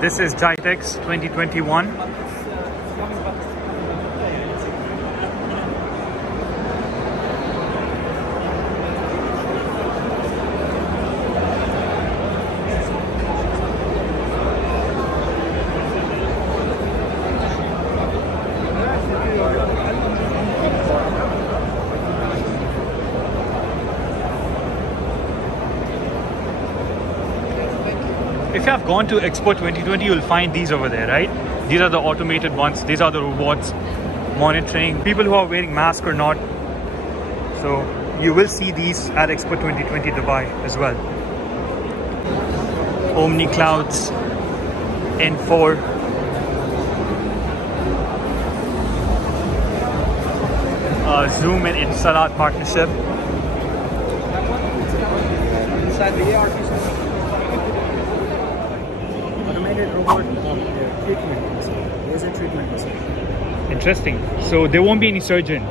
This is Gitex 2021. If you have gone to Expo 2020, you'll find these over there, right? These are the automated ones. These are the robots monitoring people who are wearing masks or not. So you will see these at Expo 2020 Dubai as well. Omni Clouds N4. Zoom and Insalat partnership. Inside the AR automated robot treatment, laser treatment. Interesting. So there won't be any surgeon.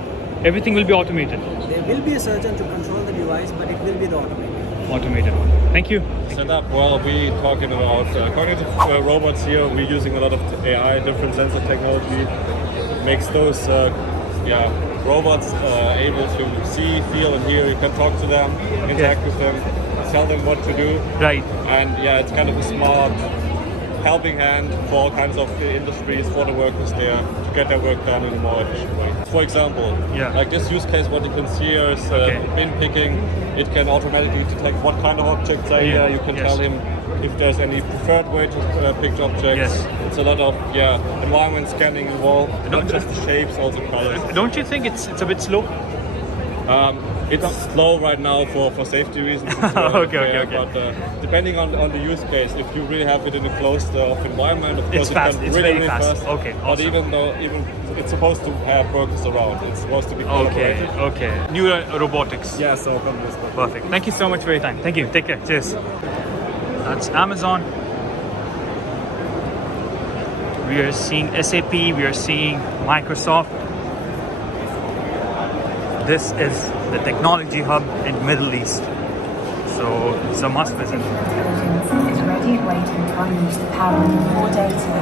Everything will be automated. There will be a surgeon to control the device, but it will be the Automated one. Thank you. Setup, well, we talking about cognitive robots here. We're using a lot of AI, different sensor technology. Makes those robots able to see, feel, and hear. You can talk to them, interact with them, tell them what to do. Right. And yeah, it's kind of a smart helping hand for all kinds of industries, for the workers there, to get their work done in a more efficient way. For example, like this use case, what you can see here is bin picking. It can automatically detect what kind of objects are here. You can tell him if there's any preferred way to pick objects. It's a lot of environment scanning involved, not just the shapes, also colors. Don't you think it's a bit slow? It's slow right now for safety reasons. Okay. But depending on the use case, if you really have it in a closed environment, of course It's fast. it It's can very fast. Okay, But awesome. even it's supposed to have workers around. It's supposed to be collaborative. Okay. New robotics. Yeah, so come this way. Perfect. Thank you so much for your time. Thank you. Take care. Cheers. That's Amazon. We are seeing SAP. We are seeing Microsoft. This is the technology hub in Middle East. So it's a must visit. Intelligence is ready and waiting to unleash the power of more data.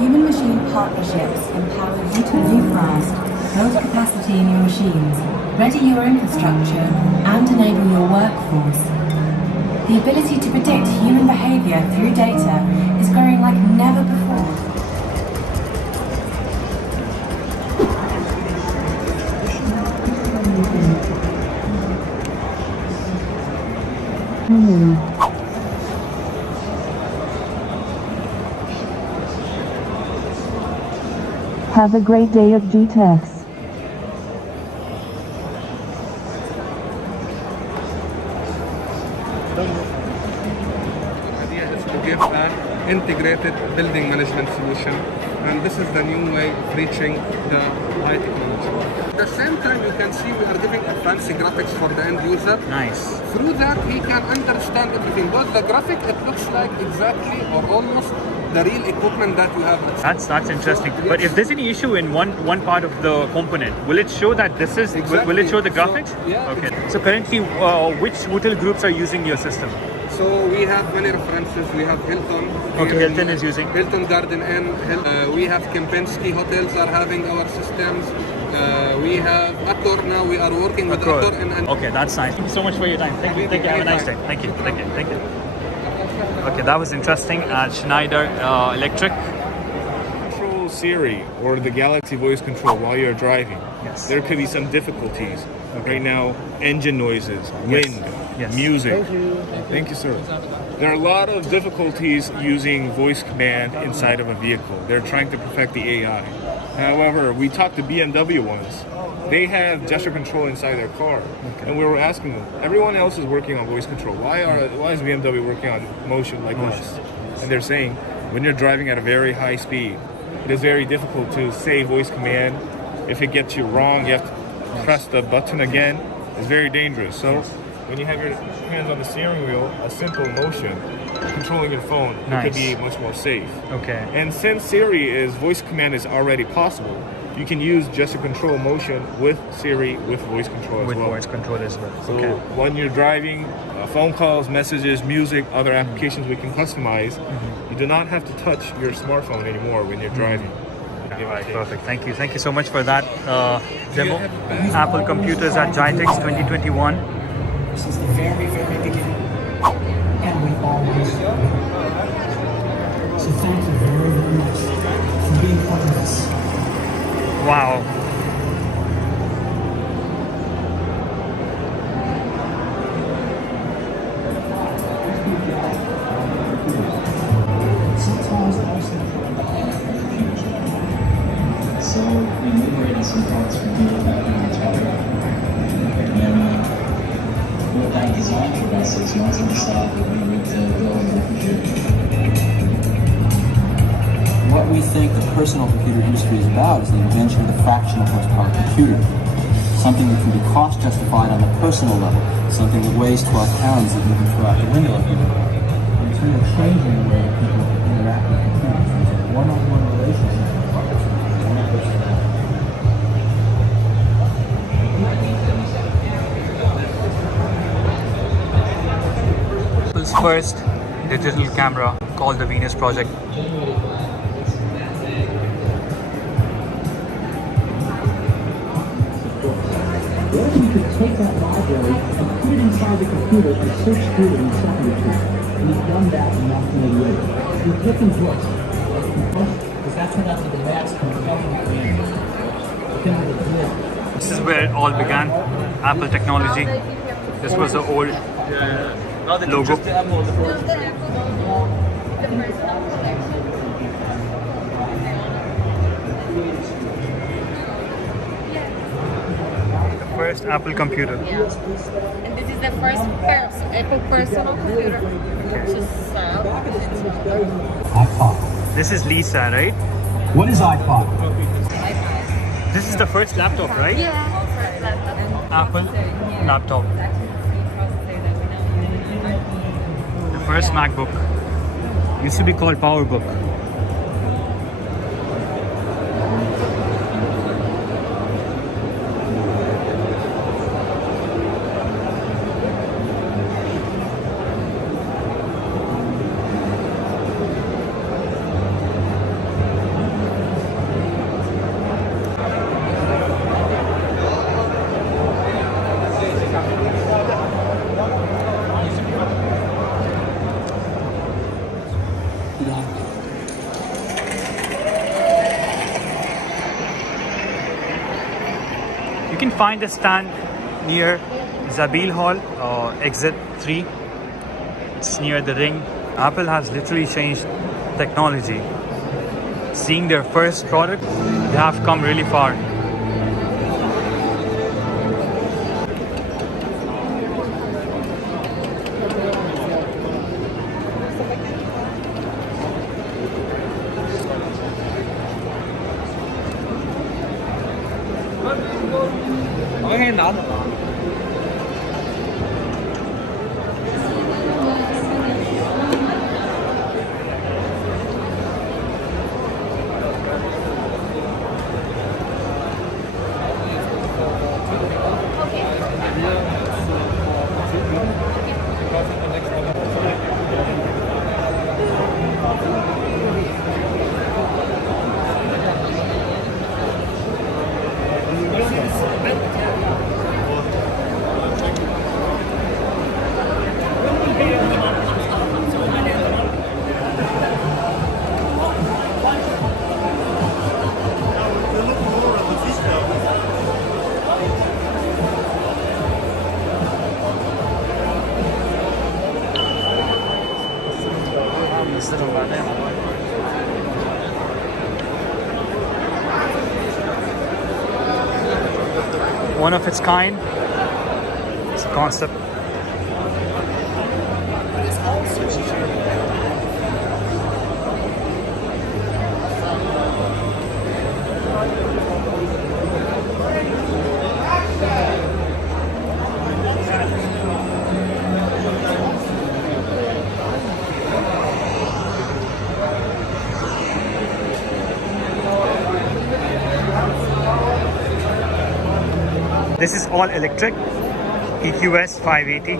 Human-machine partnerships empower you to move fast, build capacity in your machines, ready your infrastructure, and enable your workforce. The ability to predict human behavior through data is growing like never before. Have a great day at Gitex. The idea is to give an integrated building management solution, and this is the new way of reaching the high technology. At the same time, you can see we are giving fancy graphics for the end user. Nice. Through that, he can understand everything. But the graphic, it looks like exactly or almost the real equipment that you have. That's interesting. But if there's any issue in one part of the component, will it show that this is? Will it show the graphics? So, Okay. So currently, which hotel groups are using your system? So we have many references. We have Hilton. Okay, Hilton is using. Hilton Garden Inn. We have Kempinski hotels are having our systems. We have Accor now. We are working with Accor. Okay, that's nice. Thank you so much for your time. Thank you. Have a nice day. Thank you. Okay, that was interesting at Schneider Electric. Control Siri or the Galaxy voice control while you're driving. Yes. There could be some difficulties. Right now, engine noises, wind, music. Thank you, sir. There are a lot of difficulties using voice command inside of a vehicle. They're trying to perfect the AI. However, we talked to BMW once. They have gesture control inside their car, and we were asking them. Everyone else is working on voice control. Why is BMW working on motion like us? And they're saying when you're driving at a very high speed, it is very difficult to say voice command. If it gets you wrong, you have to press the button again. It's very dangerous. So when you have your hands on the steering wheel, a simple motion controlling your phone, it could be much more safe. Okay. And since Siri is voice command is already possible, you can use gesture control motion with Siri with voice control as With well. voice control as well. So Okay. when you're driving, phone calls, messages, music, other applications we can customize. You do not have to touch your smartphone anymore when you're driving. Perfect. Thank you so much for that demo. Apple Computers at Gitex 2021. Since the very, very beginning. And we always will. So thank you very, very much for being part of this. Wow. Sometimes also. So we liberated some parts from the entire. And with that design for about 6 months, we decided that we would build a computer. What we think the personal computer industry is about is the invention of the fractional horsepower computer. Something that can be cost justified on a personal level, something that weighs 12 pounds that you can throw out the window if you want. And it's really changing the way that people interact with computers. There's a one-on-one relationship with products. Apple's first digital camera called the Venus Project. What if you could take that library and put it inside the computer and search through it in a second or two? And we've done that in 1988. We've taken books, because that turned out to be the best compelling idea. This is where it all began. Apple technology. This was the old logo. First Apple computer. Yeah. And this is the first Apple personal computer to sell. iPod. This is Lisa, right? What is iPod? This is the first laptop, right? Yeah. Apple laptop. The first MacBook. Used to be called PowerBook. You can find the stand near Zabil Hall, exit 3. It's near the ring. Apple has literally changed technology. Seeing their first product, they have come really far. Okay, now. One of its kind. It's a concept. This is all electric. EQS 580.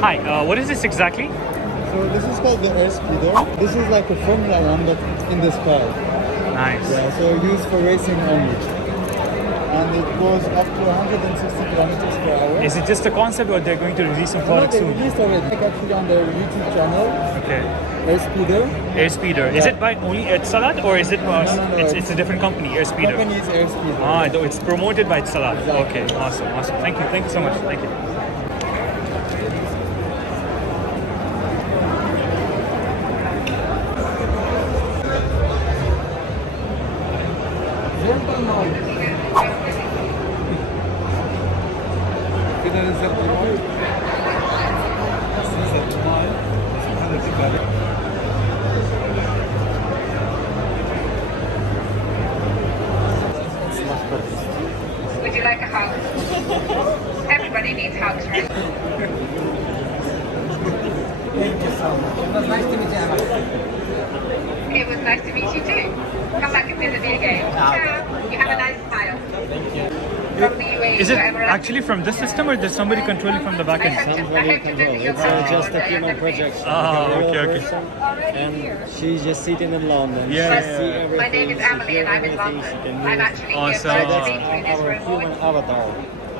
Hi, what is this exactly? So this is called the air speeder. This is like a Formula One but in the sky. Nice. Yeah, so used for racing only. And it goes up to 160 kilometers per hour. Is it just a concept or they're going to release some products they soon? released already. Like actually on their YouTube channel. Okay. Air speeder. Air speeder. Yeah. Is it by only Etsalat or is it No, it's a different company, Air speeder? Company is Air speeder. Ah, though it's promoted by Etsalat. Exactly. Okay, awesome. Thank you so much. Thank you. كده نزلت الماء. نزلت الماء. هذا كده. Would you like a hug? Everybody needs hugs, right? Thank you so much. It was nice to meet you. It was nice to meet you too. Come back and visit me again. Ciao. You have a nice smile. Thank you. From the UAE Is it wherever else. actually from this system or does somebody controlling from the back end? Somebody control. It's just a human projection. Ah, A real okay, okay. person, and she's just sitting in London. Yeah, She yeah, see yeah. everything. My name is she Emily hear and I'm in everything, London. she can I'm hear. actually Awesome. here So that's to speak through this our room. human avatar.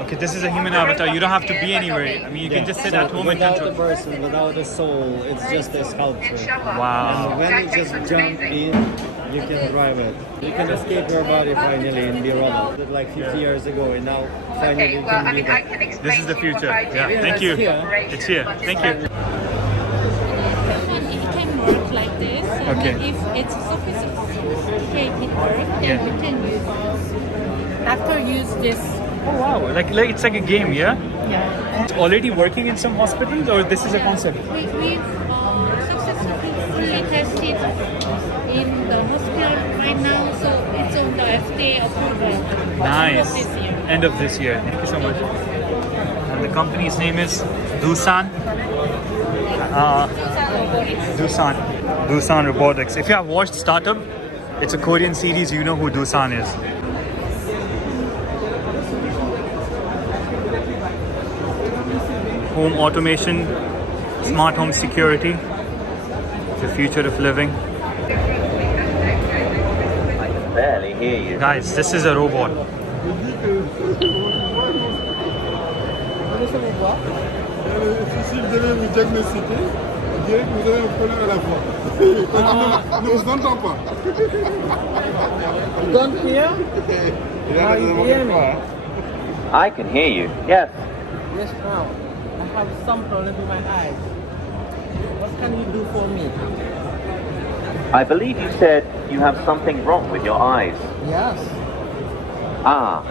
Okay, this is a human avatar. You don't have to be anywhere. I mean, you can just sit at home and without control. the person, without the soul, it's just a sculpture. Wow. And when you just jump in, you can drive it. You can escape your body finally and be robot. Like 50 years ago, and now finally Okay, you well, can I be mean, that. I can explain This is the to you what future. I do. Yeah, thank It's you. the operation, It's here. but Thank it's you. It can work like this. And Okay. if it's sophisticated work, then Yeah. we can use after use this. Oh wow, like it's like a game, yeah? Yeah. It's already working in some hospitals or this is a concept? We've successfully tested in the hospital right now, so it's on the FDA approval. Nice. Of this year. End of this year. Thank you so much. And the company's name is Doosan. Doosan Robotics. If you have watched Startup, it's a Korean series, you know who Doosan is. Home automation, smart home security, the future of living. I can barely hear you. Guys, this is a robot. Si vous devez vous diagnostiquer, on dirait que vous avez un problème à la voix. Ne vous entend pas. You don't hear? Now you hear me? I can hear you, yes. Yes, now. I have some problem with my eyes. What can you do for me? I believe you said you have something wrong with your eyes. Yes. Ah,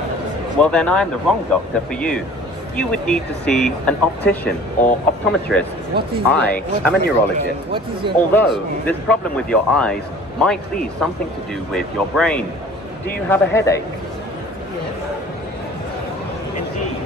well then I'm the wrong doctor for you. You would need to see an optician or optometrist. I am a neurologist. What is your Although profession? this problem with your eyes might be something to do with your brain. Do you have a headache? Yes. Indeed.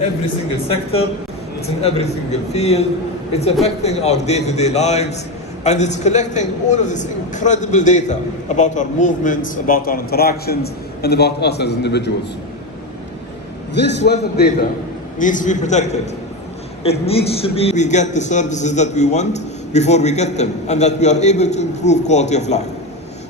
Every single sector, it's in every single field, it's affecting our day-to-day lives, and it's collecting all of this incredible data about our movements, about our interactions, and about us as individuals. This wealth of data needs to be protected. It needs to be, we get the services that we want before we get them, and that we are able to improve quality of life.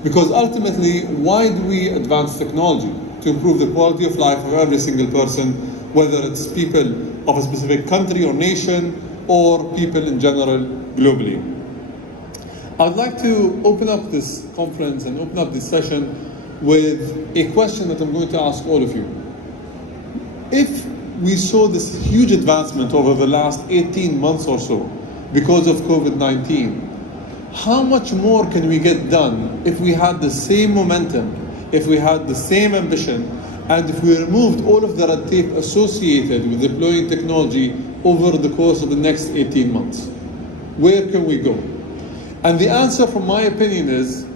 Because ultimately, why do we advance technology? To improve the quality of life of every single person, whether it's people of a specific country or nation, or people in general globally. I'd like to open up this conference and open up this session with a question that I'm going to ask all of you. If we saw this huge advancement over the last 18 months or so because of COVID-19, how much more can we get done if we had the same momentum, if we had the same ambition, and if we removed all of the red tape associated with deploying technology over the course of the next 18 months? Where can we go? And the answer, from my opinion, is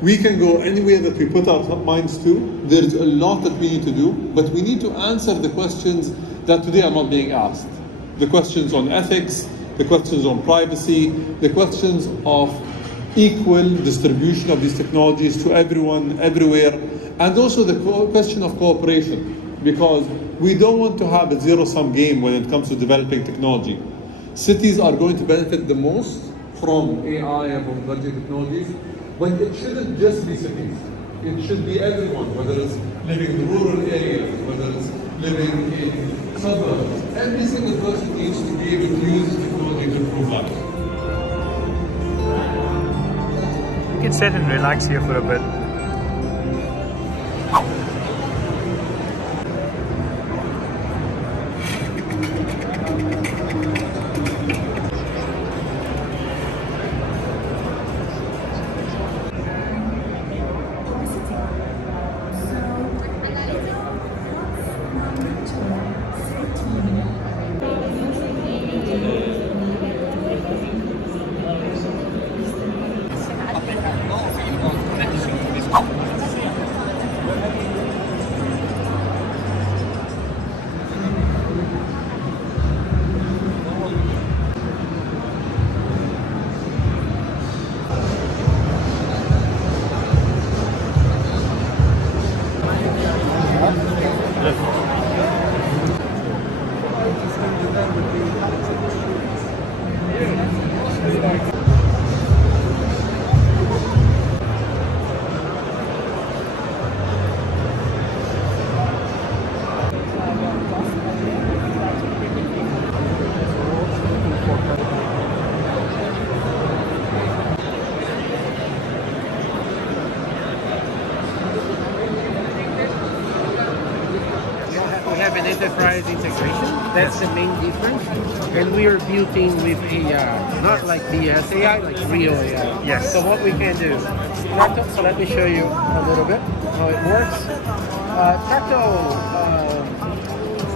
we can go anywhere that we put our minds to. There's a lot that we need to do, but we need to answer the questions that today are not being asked. The questions on ethics, the questions on privacy, the questions of equal distribution of these technologies to everyone, everywhere, and also the question of cooperation, because we don't want to have a zero-sum game when it comes to developing technology. Cities are going to benefit the most from AI and from emerging technologies, but it shouldn't just be cities. It should be everyone, whether it's living in rural areas, whether it's living in suburbs. Every single person needs to be able to use technology to improve life. You can sit and relax here for a bit. Enterprise integration. That's the main difference. And we are building with AI, not like BS AI, like real AI. Yes. So what we can do, Tracto, so let me show you a little bit how it works. Tracto,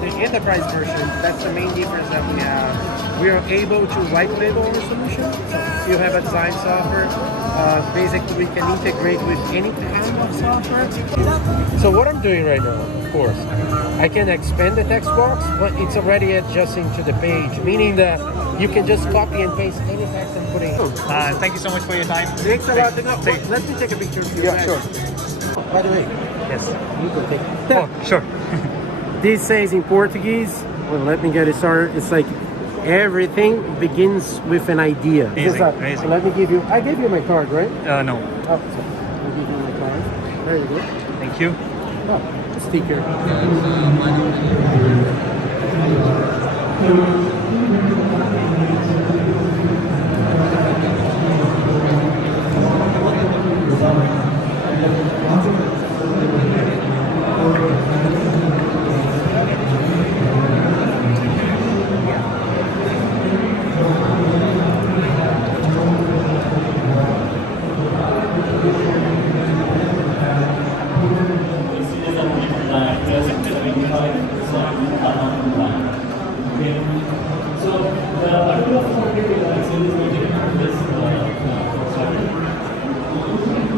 the enterprise version, that's the main difference that we have. We are able to white label our solution. So you have a design software. Basically, we can integrate with any kind of software. So what I'm doing right now, of course, I can expand the text box, but it's already adjusting to the page, meaning that you can just copy and paste any text and put it in. Thank you so much for your time. Thanks a lot. Let me take a picture of you. Yeah, sure. By the way, yes, you can take it. Oh, sure. This says in Portuguese, well, let me get it started. It's like everything begins with an idea. Amazing, amazing. So let me give you, I gave you my card, right? No. Oh, so I'll give you my card. Very good. Thank you. Oh, sticker.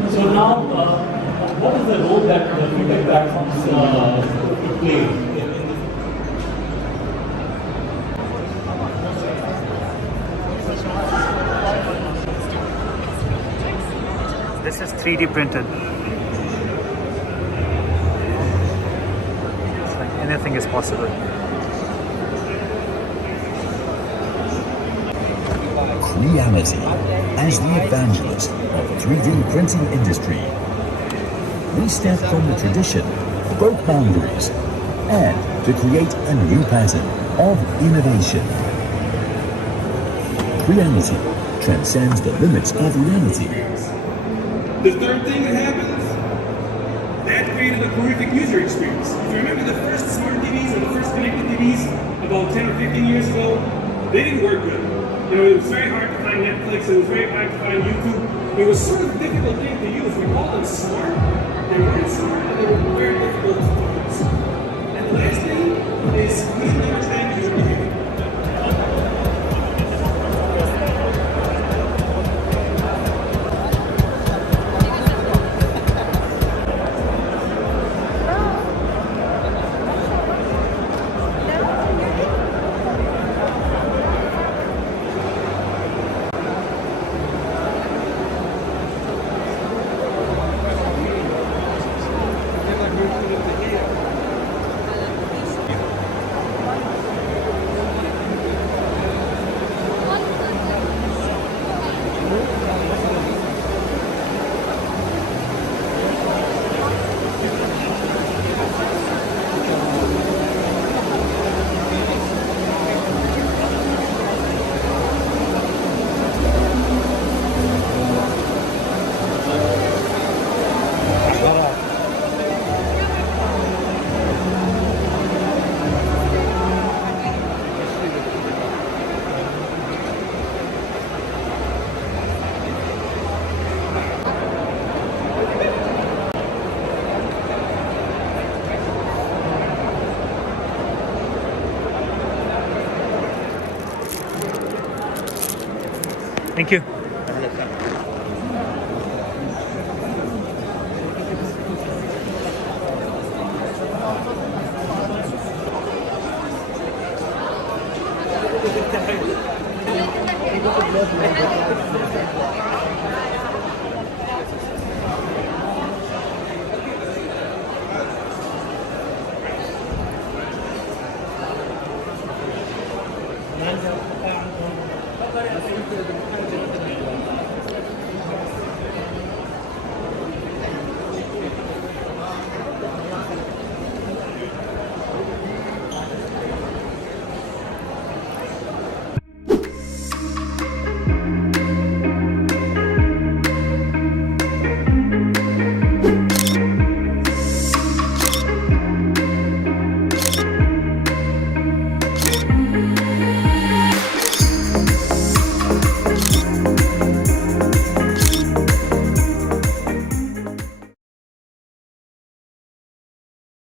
So now, what is the role that the fintech platforms play? This is 3D printed. It's like anything is possible. Reality as the evangelist of the 3D printing industry. We step from the tradition, broke boundaries, and to create a new pattern of innovation. Reality transcends the limits of reality. The third thing that happens, that created a horrific user experience. If you remember the first smart TVs or the first connected TVs about 10 or 15 years ago, they didn't work good. You know, it was very hard to find Netflix, it was very hard to find YouTube. It was sort of a difficult thing to use. We called them smart. They weren't smart and they were very difficult to use. And the last thing is we didn't understand user behavior. Thank you.